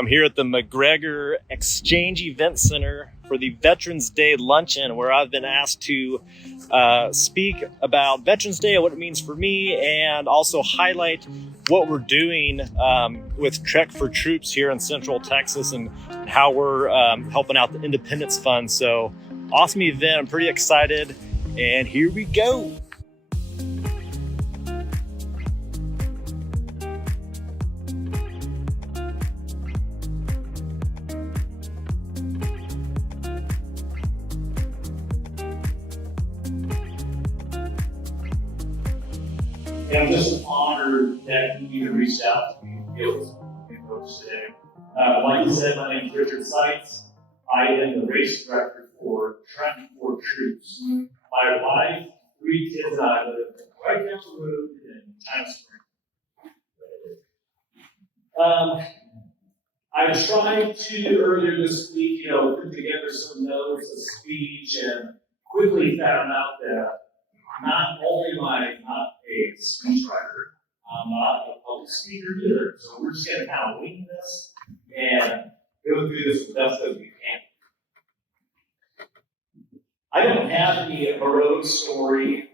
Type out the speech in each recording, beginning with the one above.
I'm here at the McGregor Exchange Event Center for the Veterans Day Luncheon, where I've been asked to speak about Veterans Day and what it means for me, and also highlight what we're doing with Trek for Troops here in Central Texas and how we're helping out the Independence Fund. So awesome event. I'm pretty excited, and here we go. And I'm just honored that you even reached out to me to be able to be coach today. Like you said, my name is Richard Seitz. I am the race director for Trek for Troops. My wife, 3 kids, and I live right down the road in Times Spring. I tried to earlier this week, put together some notes, a speech, and quickly found out that not only am I not a speechwriter, I'm not a public speaker either. So we're just going to kind of wing this and go through this the best as we can. I don't have any heroic story.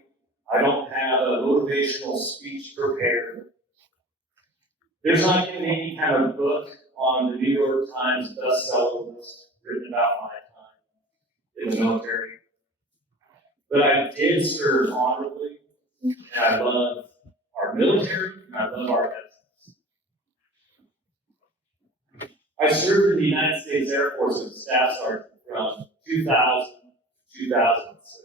I don't have a motivational speech prepared. There's not even any kind of book on the New York Times bestseller list written about my time in the military. But I did serve honorably, and I love our military, and I love our veterans. I served in the United States Air Force as a staff sergeant from 2000 to 2006.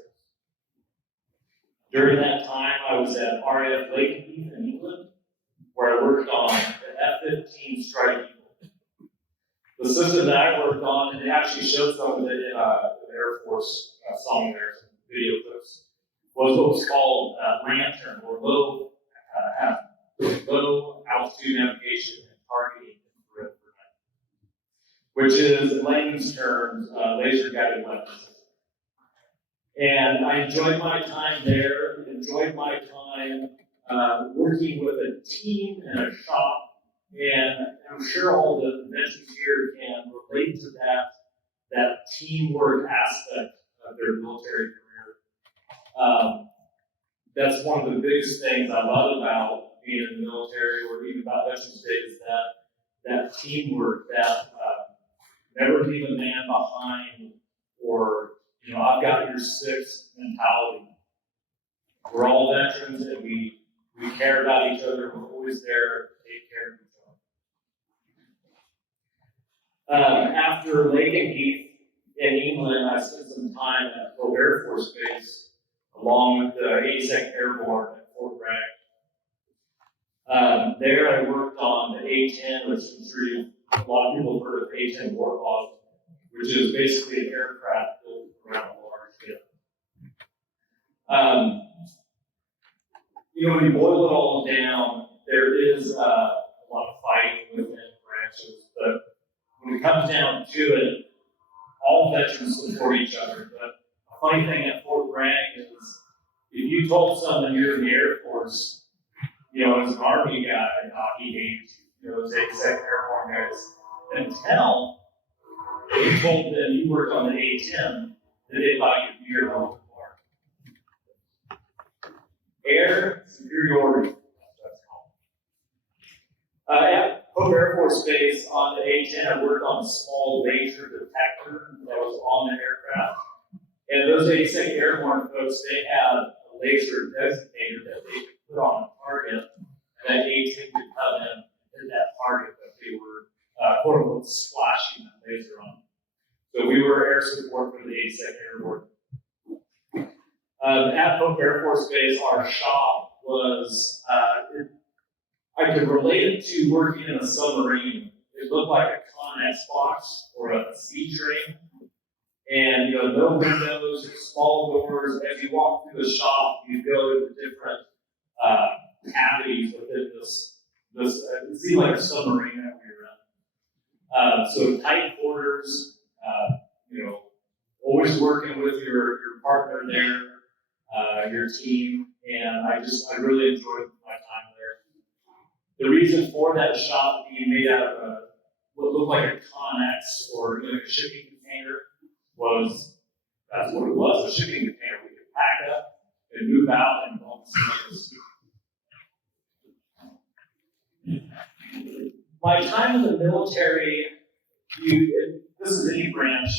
During that time, I was at RAF Lakenheath in England, where I worked on the F-15 Strike Eagle. The system that I worked on, and it actually showed some of it in the Air Force song there. Video clips, was what was called LUNCHEON, or low altitude navigation and targeting infrared, which is, in layman's terms, laser guided weapons. And I enjoyed my time there, enjoyed my time working with a team and a shop, and I'm sure all the veterans here can relate to that teamwork aspect of their military career. That's one of the biggest things I love about being in the military, or even about Veterans Day, is that teamwork, that never leave a man behind, or I've got your six mentality. We're all veterans, and we care about each other. We're always there to take care of each other. After Lakenheath in England, I spent some time at Pope Air Force Base, along with the 82nd Airborne at Fort Bragg. There I worked on the A-10, which I'm sure a lot of people have heard of A-10 Warthog, which is basically an aircraft built around a large ship. When you boil it all down, there is a lot of fighting within branches, but when it comes down to it, all veterans support each other. But a funny thing at Fort Bragg is, if you told someone you're in the Air Force, as an Army guy in hockey games, those 82nd Airborne guys, until you told them you worked on the A-10, that they thought you'd be your own part. Air superiority, that's called. At Pope Air Force Base on the A-10, I worked on a small laser detector that was on the aircraft. And those 82nd Airborne folks, they had a laser designator that they could put on a target, and that A-10 could come in and hit that target that they were, quote unquote, splashing that laser on. So we were air support for the 82nd Airborne. At Pope Air Force Base, our shop was, I could relate it to working in a submarine. It looked like a Connex box or a sea train. And no windows, small doors. As you walk through the shop, you go to the different cavities within this. It seemed like a submarine that we were in. So tight quarters. Always working with your partner there, your team, and I really enjoyed my time there. The reason for that shop being made out of what looked like a Connex or a shipping container. That's what it was, a shipping container. We could pack up and move out and all this. My time in the military, this is any branch,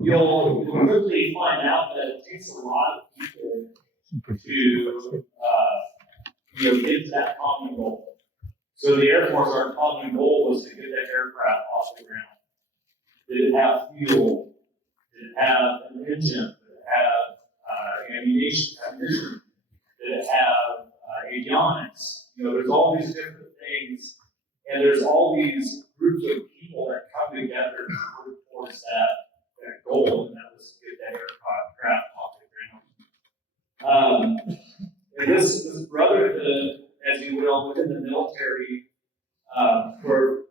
you'll quickly find out that it takes a lot of people to get to that common goal. So the Air Force, our common goal was to get that aircraft off the ground. Did it have fuel? Did it have an engine? Did it have ammunition? Did it have avionics? There's all these different things, and there's all these groups of people that come together to work towards that goal, and that was to get that aircraft off the ground. And this brotherhood, as you will, within the military, where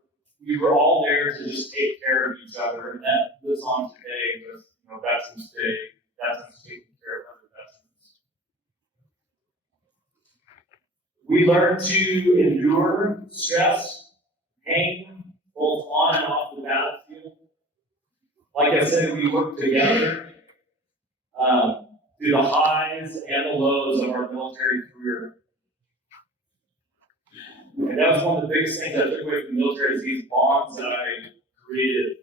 we were all there to just take care of each other, and that lives on today with Veterans Day, veterans taking care of other veterans. We learn to endure stress, pain, both on and off the battlefield. Like I said, we work together through the highs and the lows of our military career. And that was one of the biggest things I took away from the military is these bonds that I created,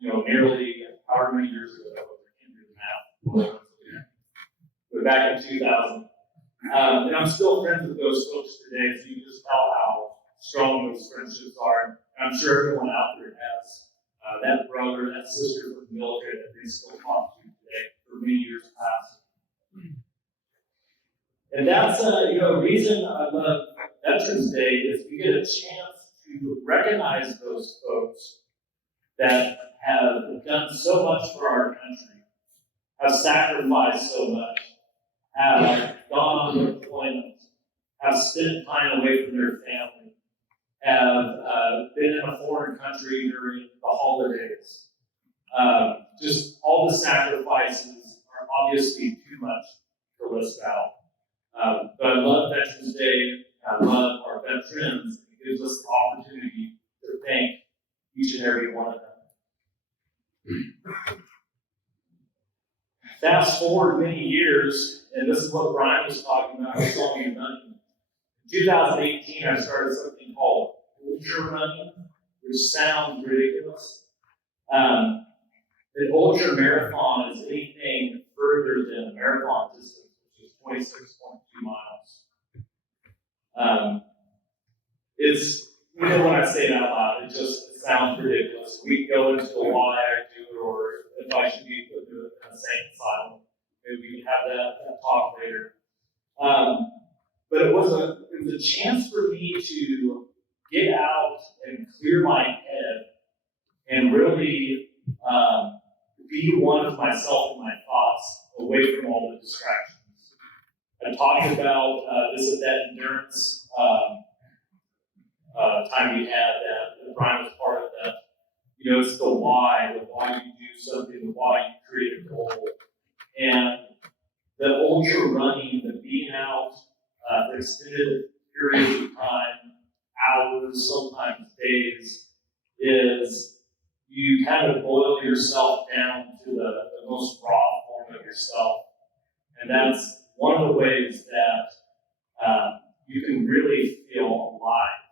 nearly however many years ago that was. I can't do the math. But back in 2000. And I'm still friends with those folks today, so you can just tell how strong those friendships are. And I'm sure everyone out there has that brother, that sister from the military that they still talk to today for many years past. And that's a reason I love Veterans Day is we get a chance to recognize those folks that have done so much for our country, have sacrificed so much, have gone on deployment, have spent time away from their family, have been in a foreign country during the holidays. Just all the sacrifices are obviously too much to list out. But I love Veterans Day. I love our veterans. It gives us the opportunity to thank each and every one of them. Fast forward many years, and this is what Brian was talking about, running. In 2018, I started something called ultra running, which sounds ridiculous. An ultra marathon is anything further than a marathon distance, which is 26.2 miles. It's, when I say it out loud, it sounds ridiculous. We go into why I do it, or if I should be put in a sane asylum. Maybe we can have that talk later. But it was a chance for me to get out and clear my head and really be one with myself and my thoughts away from all the distractions. I talked about this at that endurance time we had that Brian was part of that. It's the why you do something, the why you create a goal. And the ultra running, the being out for extended periods of time, hours, sometimes days, is you kind of boil yourself down to the most raw form of yourself. And that's one of the ways that you can really feel alive.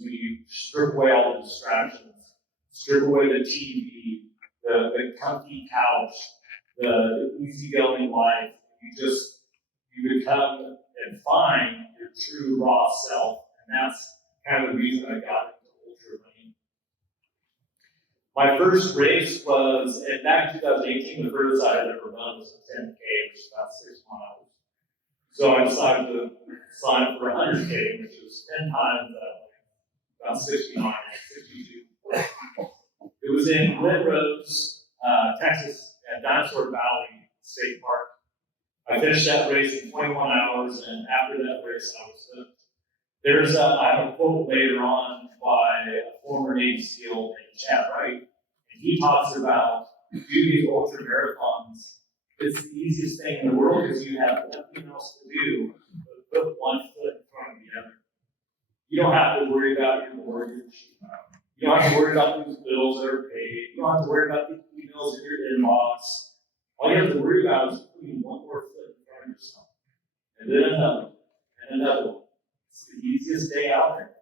When you strip away all the distractions, strip away the TV, the comfy couch, the easygoing life, you become and find your true raw self. And that's kind of the reason I got into ultra running. My first race was, and back in 2018, the furthest I had ever run was a 10K, which is about 6 miles. So I decided to sign up for 100K, which was 10 times about 69, 62. It was in Glen Rose, Texas, at Dinosaur Valley State Park. I finished that race in 21 hours, and after that race, I was hooked. I have a quote later on by a former Navy SEAL named Chad Wright, and he talks about doing these ultra marathons. It's the easiest thing in the world because you have nothing else to do but put one foot in front of the other. You don't have to worry about your mortgage. don't have to worry about these bills that are paid. You don't have to worry about the emails in your inbox. All you have to worry about is putting one more foot in front of yourself. And then another, and another one. It's the easiest day out there.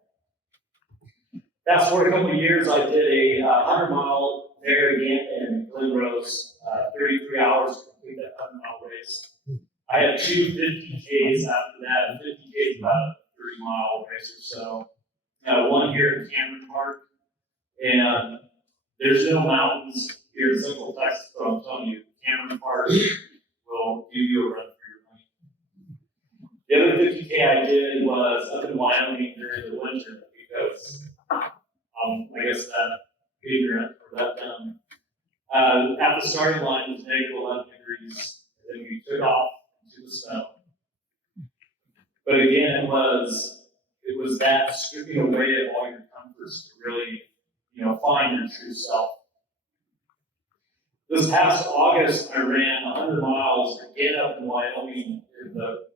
Fast forward a couple of years, I did a 100-mile there again in Glen Rose, 33 hours to complete that 100-mile race. I had 2 50Ks after that. 50K is about a 30-mile race or so. One here in Cameron Park, and there's no mountains here in Central Texas, but I'm telling you, Cameron Park will give you a run for your money. The other 50K I did was up in Wyoming during the winter because I guess that ignorant or that dumb. At the starting line, it was negative 11 degrees, and then we took off into the snow. But again, it was that stripping away of all your comforts to really, find your true self. This past August, I ran 100 miles again up in Wyoming in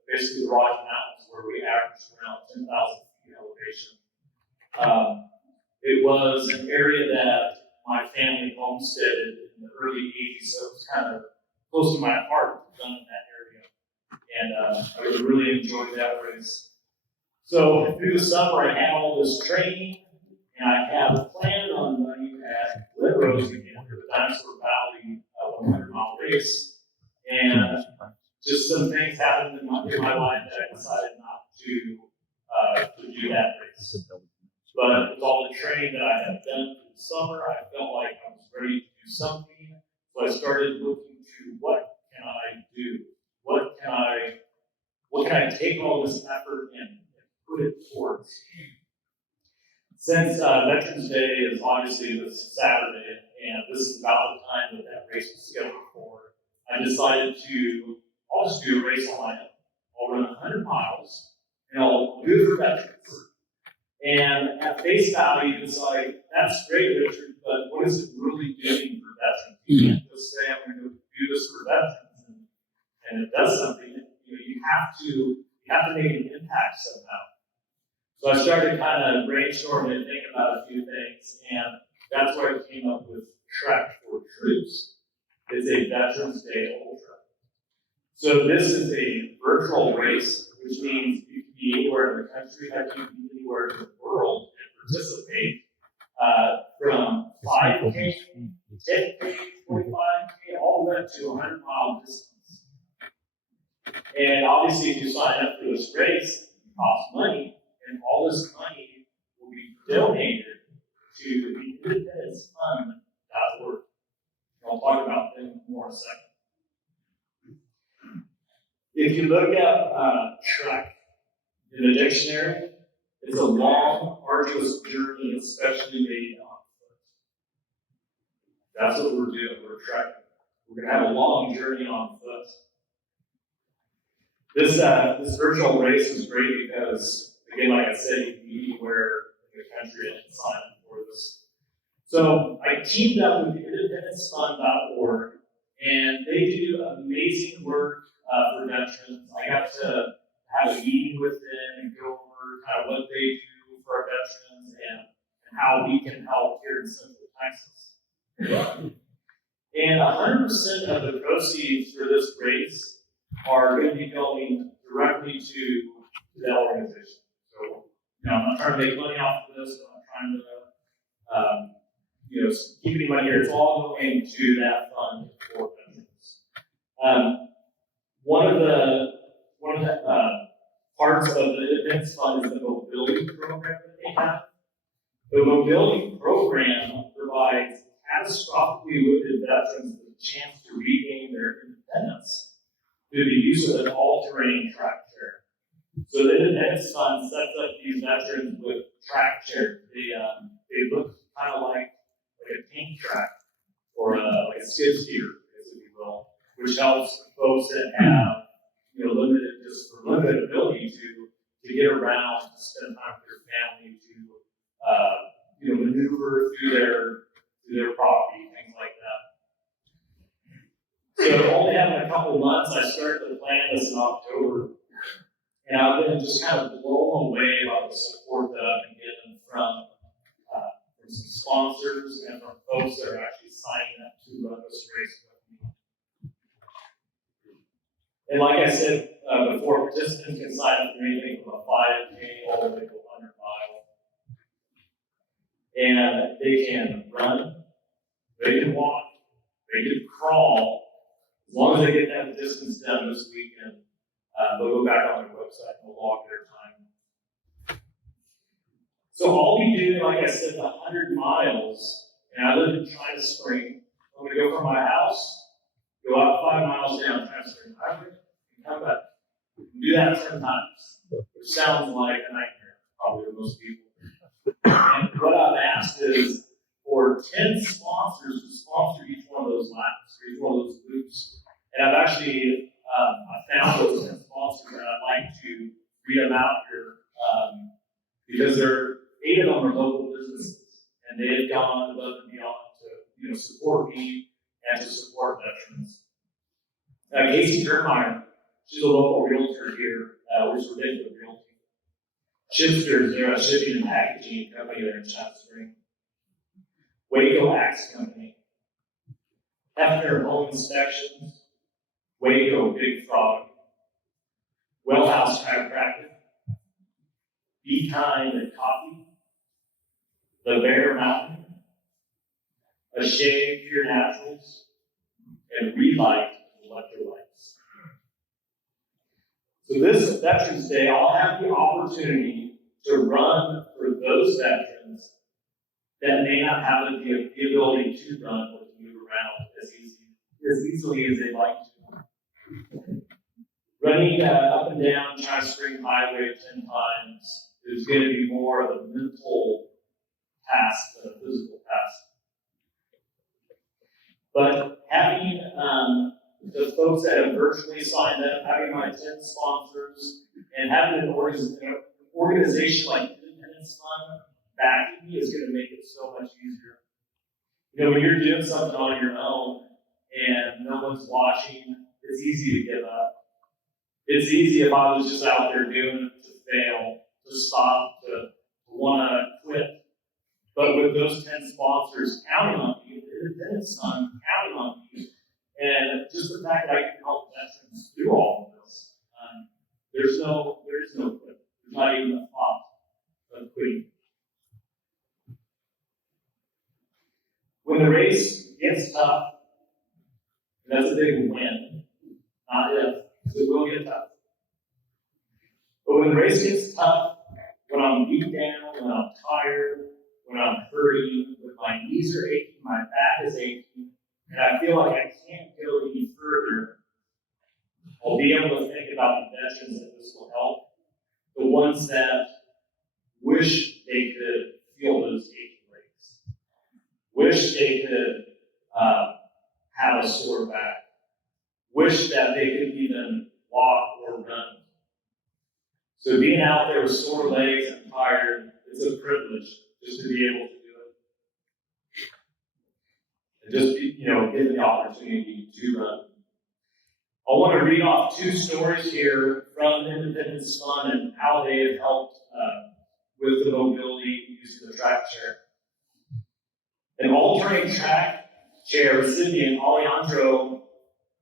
basically the Rocky Mountains, where we averaged around 10,000 feet elevation. It was an area that my family homesteaded in the early 80s, so it was kind of close to my heart to run in that area. And I really enjoyed that race. So through the summer, I had all this training, and I had planned on running at Glen Rose again for the Dinosaur Valley 100-mile race. And just some things happened in my life that I decided not to do that race. But with all the training that I had done through the summer, I felt like I was ready to do something. So I started looking to what can I do? What can I take all this effort and put it towards? Since Veterans Day is obviously this Saturday, and this is about the time that race was scheduled for, I decided I'll just do a race on my own. I'll run 100 miles, and I'll do it for veterans. And at face value, it's like, that's great, Richard, but what is it really doing for veterans? You can't just say, I'm going to do this for veterans, and it does something. You have to make an impact somehow. So I started kind of brainstorming and thinking about a few things, and that's where I came up with Trek for Troops. It's a Veterans Day Ultra. So this is a virtual race, which means you can be anywhere in the country, you can be anywhere in the world and participate from 5K, 10K, 45K, all the way up to 100-mile distance. And obviously, if you sign up for this race, it costs money, and all this money will be donated to the Independence Fund.org. I'll talk about them more in a second. If you look at Trek in the dictionary, it's a long, arduous journey, especially made on foot. That's what we're doing. We're trekking. We're going to have a long journey on foot. This virtual race is great because, again, like I said, you can be anywhere in the country and sign up for this. So I teamed up with the IndependenceFund.org, and they do amazing work for veterans. I got to have a meeting with them and go over kind of what they do for our veterans and how we can help here in Central Texas. And 100% of the proceeds for this race are going to be going directly to that organization. So, I'm not trying to make money off of this. I'm not trying to, keep any money here. It's all going to that fund for veterans. One of the parts of the Independence Fund is the mobility program that they have. The mobility program provides catastrophically wounded veterans with a chance to regain their independence through the use of an all-terrain track chair. So the Independence Fund sets up these veterans with track chairs. They look kind of like a tank track or like a skid steer, if you will, which helps folks that have limited ability to get around, to spend time with their family, to maneuver through their property, things like that. So only having a couple months, I started to plan this in October, and I've been just kind of blown away by the support that I've been getting from some sponsors and from folks that are actually signing up to run this race with me. And like I said before, participants can sign up for anything from a 5K all the way to 100 miles. And they can run, they can walk, they can crawl, as long as they get that distance done this weekend. They'll go back on their website and they'll log their time. So I'll be doing, like I said, the 100 miles, and I live in China Spring. I'm going to go from my house, go out 5 miles down China Spring Highway, and come back. Do that 10 times, which sounds like a nightmare, probably to most people. And what I've asked is for 10 sponsors to sponsor each one of those laps, or each one of those loops. And I've actually I found those 10 sponsors, and I'd like to read them out here because 8 of them are local businesses, and they have gone above and beyond to support me and to support veterans. Casey Termeyer, she's a local realtor here, which is Ridiculous Realty. Shipsters, they're a shipping and packaging company there in China Spring. Waco Axe Company. Hefner Home Inspections. Waco Big Frog. Wellhouse Chiropractic. Be Kind and Coffee. The Bear Mountain. A Shave Pure Naturals. And Relight Electrolytes. So this Veterans Day, I'll have the opportunity to run for those veterans that may not have the ability to run or to move around as easily as they'd like to. Running up and down China Spring Highway 10 times is going to be more of a mental task than a physical task. But having the folks that have virtually signed up, having my 10 sponsors, and having an organization like Independence Fund backing me is going to make it so much easier. When you're doing something on your own and no one's watching, it's easy to give up. It's easy if I was just out there doing it to fail, to stop, to want to quit. But with those 10 sponsors counting on me, the Independence Fund counting on me, and just the fact that I can help veterans do all of this, there's no quit. There's not even a thought of quitting. When the race gets tough, and that's a big win, not if, because it will get tough. But when the race gets tough, when I'm beat down, when I'm tired, when I'm hurting, when my knees are aching, my back is aching, and I feel like I can't go any further, I'll be able to think about the veterans that this will help, the ones that wish they could feel those aching legs, wish they could have a sore back, wish that they could even walk or run. So being out there with sore legs and tired, it's a privilege just to be able to do it. And just be, given the opportunity to run. I want to read off 2 stories here from the Independence Fund and how they have helped with the mobility using the track chair. An all-terrain track chair recipient, Alejandro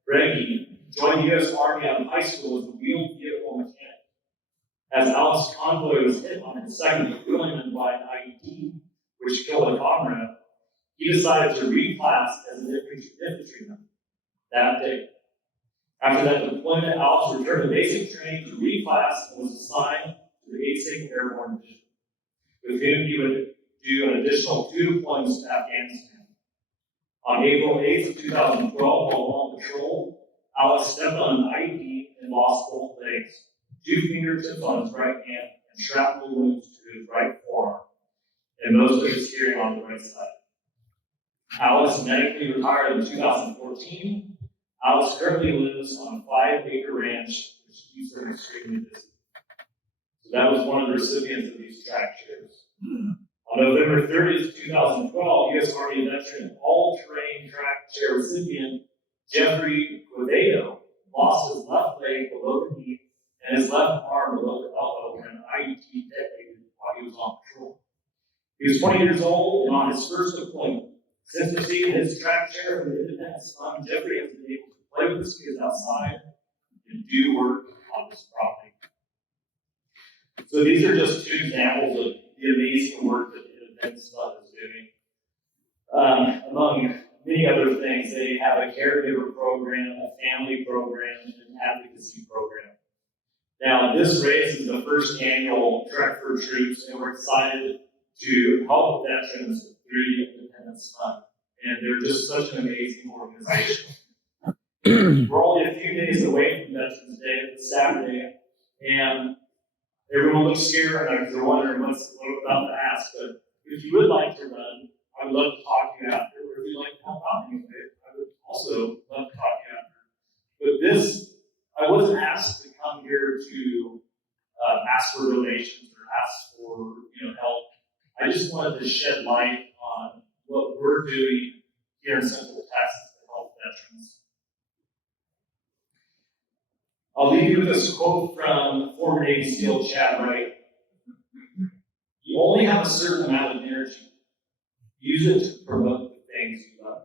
Bregui, joined the U.S. Army out of high school as a wheeled vehicle mechanic. As Alex Convoy was hit on his second deployment by an IED, which killed a comrade, he decided to reclass as an infantryman that day. After that deployment, Alex returned to basic training to reclass and was assigned to the 82nd Airborne Division, with whom he would do an additional 2 deployments to Afghanistan. On April 8th of 2012, while on patrol, Alex stepped on an IED and lost both legs, 2 fingertips on his right hand, and shrapnel wounds to his right forearm, and most of his hearing on the right side. Alex medically retired in 2014. Alex currently lives on a 5-acre ranch, which keeps him extremely busy. So that was one of the recipients of these track chairs. On November 30th, 2012, U.S. Army veteran all-terrain track chair recipient Jeffrey Quevedo lost his left leg below the knee and his left arm below the elbow when an IED detonated while he was on patrol. He was 20 years old and on his first deployment. Since receiving his track share from the Independence Fund, Jeffrey has been able to play with his kids outside and do work on his property. So these are just two examples of the amazing work that the Independence Fund is doing. Among many other things, they have a caregiver program, a family program, and an advocacy program. Now, this race is the first annual Trek for Troops, and we're excited to help veterans through the Independence Fund. And they're just such an amazing organization. We're only a few days away from Veterans Day, it's Saturday, and everyone looks scared because they're wondering what I'm about to ask. But if you would like to run, I would love to talk to you after. Or if you'd like to help out anyway, I would also love to talk to you after. But this, I wasn't asked to come here to ask for donations or ask for help. I just wanted to shed light on what we're doing here in Central Texas to help veterans. I'll leave you with this quote from former Navy SEAL Chad Wright. You only have a certain amount of energy. Use it to promote the things you love.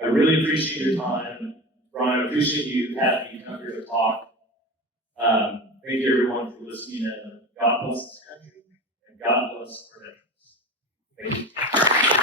I really appreciate your time. Brian, I appreciate you having me come here to talk. Thank you everyone for listening, and God bless this country, and God bless our veterans. Thank you.